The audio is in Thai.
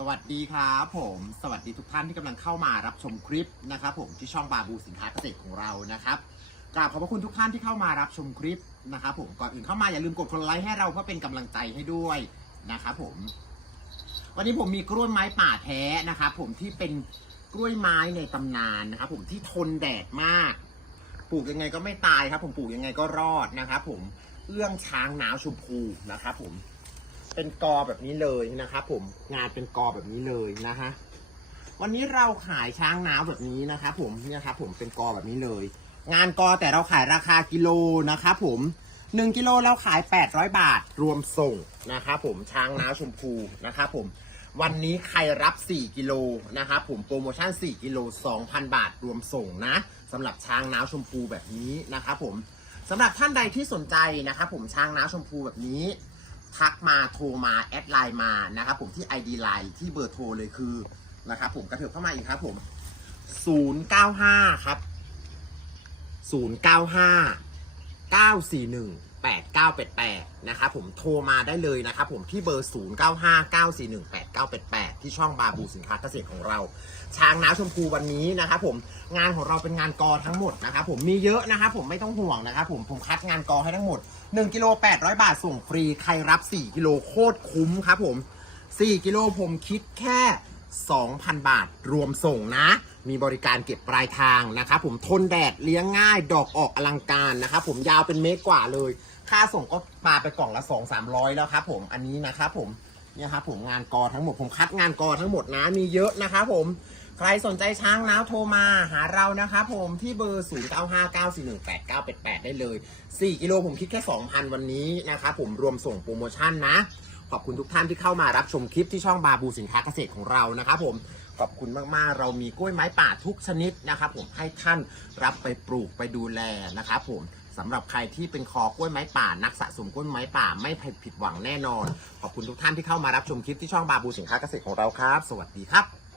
สวัสดีครับผมสวัสดีทุกท่านที่กำลังเข้ามารับชมคลิปนะครับผมที่ช่องบาบูสินค้าเกษตรของเรานะครับกราบขอบพระคุณทุกท่านที่เข้ามารับชมคลิปนะครับผมก่อนอื่นเข้ามาอย่าลืมกดคนไลค์ให้เราเพื่อเป็นกำลังใจให้ด้วยนะครับผม วันนี้ผมมีกล้วยไม้ป่าแท้นะครับผมที่เป็นกล้วยไม้ในตำนานนะครับผมที่ทนแดดมาก ปลูกยังไงก็ไม่ตายครับ ผมปลูกยังไงก็รอดนะครับผมเอื้องช้างหนาวชมพูนะครับผม เป็นกอแบบนี้เลยนะครับผมงานเป็นกอแบบนี้เลยนะฮะวันนี้เราขายช้างน้าวแบบนี้นะครับผมเนี่ยครับผมเป็นกอแบบนี้เลย งานกอแต่เราขายราคากิโลนะครับผมหนึ่งกิโลเราขาย 800 บาทรวมส่งนะครับผมช้างน้าวชมพูนะครับผมวันนี้ใครรับ 4 กิโลนะครับผมโปรโมชั่น 4 กิโล 2,000 บาทรวมส่งนะสำหรับช้างน้าวชมพูแบบนี้นะครับผมสำหรับท่านใดที่สนใจนะครับผมช้างน้าวชมพูแบบนี้ ทักมาโทรมาแอดไลน์มานะครับผมที่ ID ไลน์ที่เบอร์โทรเลยคือนะครับผมกระเถิบเข้ามาอีกครับผม 095 ครับ 095 941 8988นะครับผมโทรมาได้เลยนะครับผมที่เบอร์ 095 941 8988 ที่ช่องบาบูสินค้าเกษตรของเรา ช้างน้าชมพูวันนี้นะครับผมงานของเราเป็นงานกอทั้งหมดนะครับผมมีเยอะนะครับผมไม่ต้องห่วงนะครับผมผมคัดงานกอให้ทั้งหมด1กิโล800 บาทส่งฟรีใครรับ 4กิโลโคตรคุ้มครับผม 4กิโลผมคิดแค่ 2,000 บาทรวมส่งนะ มีบริการเก็บปลายทางนะครับผมทนแดดเลี้ยงง่ายดอกออกอลังการนะครับผมยาวเป็นเมตรกว่าเลย ค่าส่งก็ปาไปกล่องละ 2 3 0 0 แล้วครับผมอันนี้นะครับผมเนี่ยครับผมงานกอทั้งหมดผมคัดงานกอทั้งหมดนะมีเยอะนะครับผมใครสนใจช้างน้าวโทรมาหาเรานะครับผมที่เบอร์ 0 9 5 9 4 1 8 9 8 8 ได้เลย 4 กิโลผมคิดแค่ 2,000 วันนี้นะครับผมรวมส่งโปรโมชั่นนะ ขอบคุณทุกท่านที่เข้ามารับชมคลิปที่ช่องบาบูสินค้าเกษตรของเรานะครับผมขอบคุณมากๆ เรามีกล้วยไม้ป่าทุกชนิดนะครับผมให้ท่านรับไปปลูกไปดูแลนะครับผมสำหรับใครที่เป็นคอกล้วยไม้ป่า นักสะสมกล้วยไม้ป่าไม่ผิดหวังแน่นอน ขอบคุณทุกท่านที่เข้ามารับชมคลิปที่ช่องบาบูสินค้าเกษตรของเราครับ สวัสดีครับ